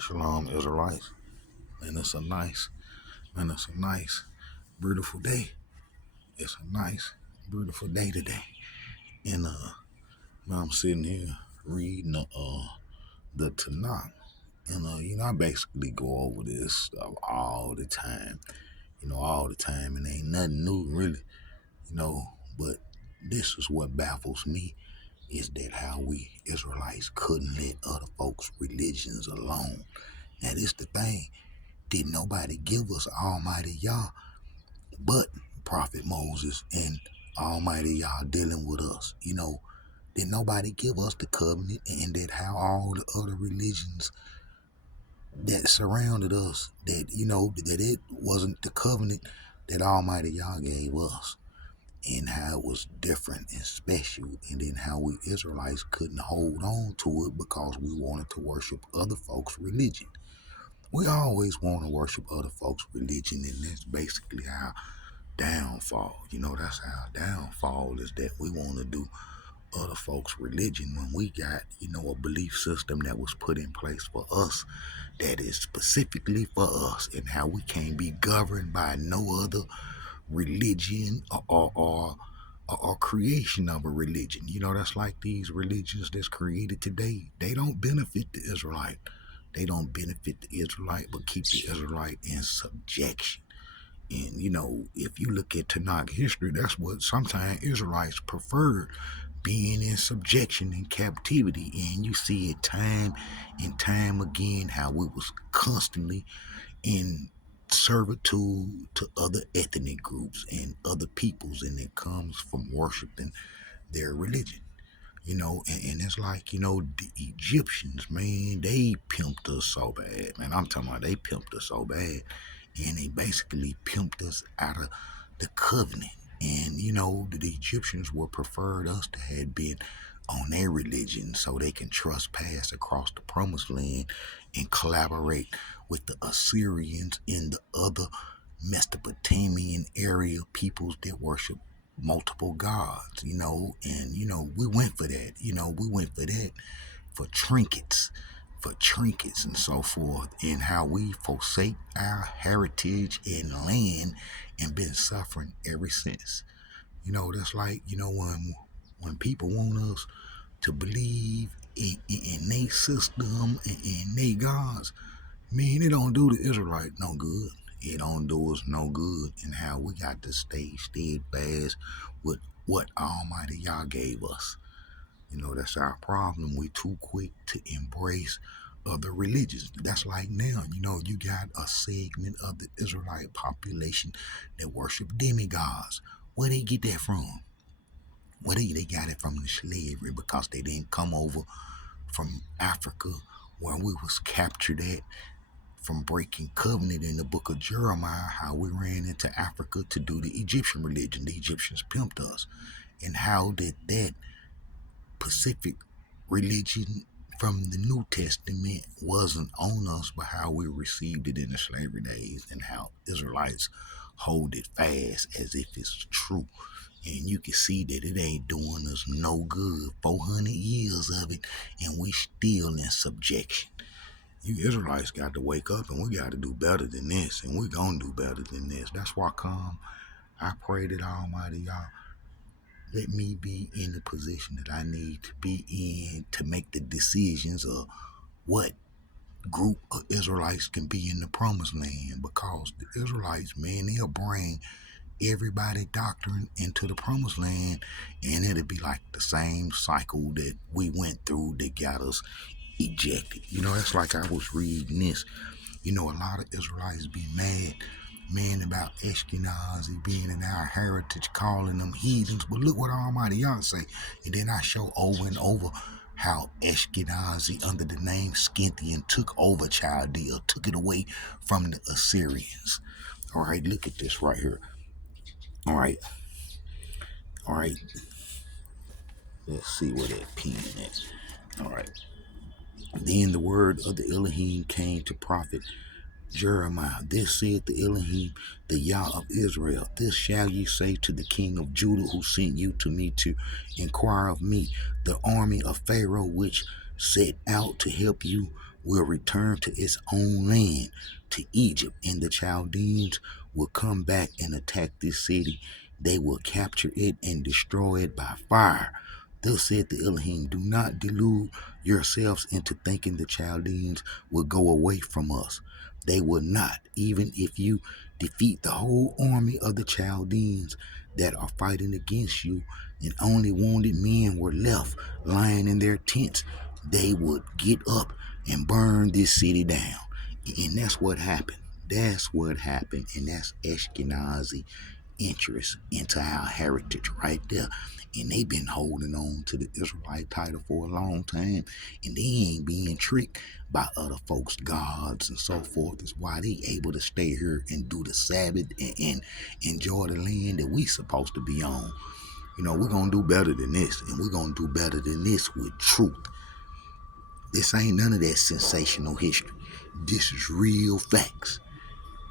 Shalom, Israelites. And it's a nice, beautiful day. It's a nice, beautiful day today. And now I'm sitting here reading the Tanakh. And I basically go over this stuff all the time. And ain't nothing new really, but this is what baffles me is that how we Israelites couldn't let other folks' religions alone. Now this the thing. Did nobody give us Almighty Yah but Prophet Moses and Almighty Yah dealing with us? Did nobody give us the covenant, and that how all the other religions that surrounded us, that it wasn't the covenant that Almighty Yah gave us, and how it was different and special, and then how we Israelites couldn't hold on to it because we wanted to worship other folks' religion. We always want to worship other folks' religion, and that's basically our downfall. That's our downfall, is that we want to do other folks' religion when we got, a belief system that was put in place for us, that is specifically for us, and how we can't be governed by no other religion or creation of a religion. That's like these religions that's created today. They don't benefit the Israelite. They don't benefit the Israelite, but keep the Israelite in subjection. And, if you look at Tanakh history, that's what sometimes Israelites preferred, being in subjection and captivity. And you see it time and time again how we was constantly in servitude to other ethnic groups and other peoples, and it comes from worshiping their religion. And it's like, the Egyptians, man, they pimped us so bad, man. I'm talking about they pimped us so bad, and they basically pimped us out of the covenant. And, the Egyptians would preferred us to have been on their religion so they can trespass across the promised land and collaborate with the Assyrians and the other Mesopotamian area peoples that worship multiple gods, and we went for that. We went for that for trinkets, and so forth, and how we forsake our heritage and land and been suffering ever since. That's like, when people want us to believe in their system and their gods, man, it don't do the Israelite no good. It don't do us no good, and how we got to stay steadfast with what Almighty Yah gave us. That's our problem. We too quick to embrace other religions. That's like now, you got a segment of the Israelite population that worship demigods. Where they get that from? Well, they got it from the slavery, because they didn't come over from Africa where we was captured at, from breaking covenant in the book of Jeremiah, how we ran into Africa to do the Egyptian religion. The Egyptians pimped us. And how did that Pacific religion from the New Testament wasn't on us, but how we received it in the slavery days, and how Israelites hold it fast as if it's true. And you can see that it ain't doing us no good. 400 years of it, and we still in subjection. You Israelites got to wake up, and we got to do better than this, and we're going to do better than this. That's why I pray that Almighty Yah let me be in the position that I need to be in to make the decisions of what group of Israelites can be in the promised land, because the Israelites, man, they'll bring everybody doctrine into the promised land, and it'll be like the same cycle that we went through that got us ejected. It's like I was reading this. A lot of Israelites be mad, man, about Ashkenazi being in our heritage, calling them heathens. But look what Almighty Yah say. And then I show over and over how Ashkenazi under the name Scythian took over Chaldea, took it away from the Assyrians. All right, look at this right here. All right. Let's see where that pen is. All right. Then the word of the Elohim came to prophet Jeremiah. This said the Elohim, the Yah of Israel. This shall ye say to the king of Judah, who sent you to me to inquire of me. The army of Pharaoh, which set out to help you, will return to its own land, to Egypt, and the Chaldeans will come back and attack this city. They will capture it and destroy it by fire. Thus said the Elohim, do not delude yourselves into thinking the Chaldeans will go away from us. They will not, even if you defeat the whole army of the Chaldeans that are fighting against you, and only wounded men were left lying in their tents. They would get up and burn this city down. And that's what happened. That's what happened. And that's Ashkenazi interest into our heritage right there. And they've been holding on to the Israelite title for a long time. And they ain't being tricked by other folks' gods and so forth. That's why they able to stay here and do the Sabbath and enjoy the land that we supposed to be on. You know, we're going to do better than this. And we're going to do better than this with truth. This ain't none of that sensational history. This is real facts.